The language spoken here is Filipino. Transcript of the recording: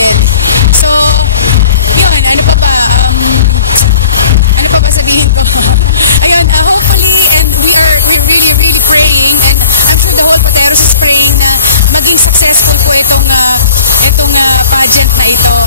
din. So, yun, ano pa ba? Ano pa ba sabihin ko? Ayun, hopefully, and we're really, really praying, and I'm sure the whole Pateros is praying na maging successful po itong pageant na ito.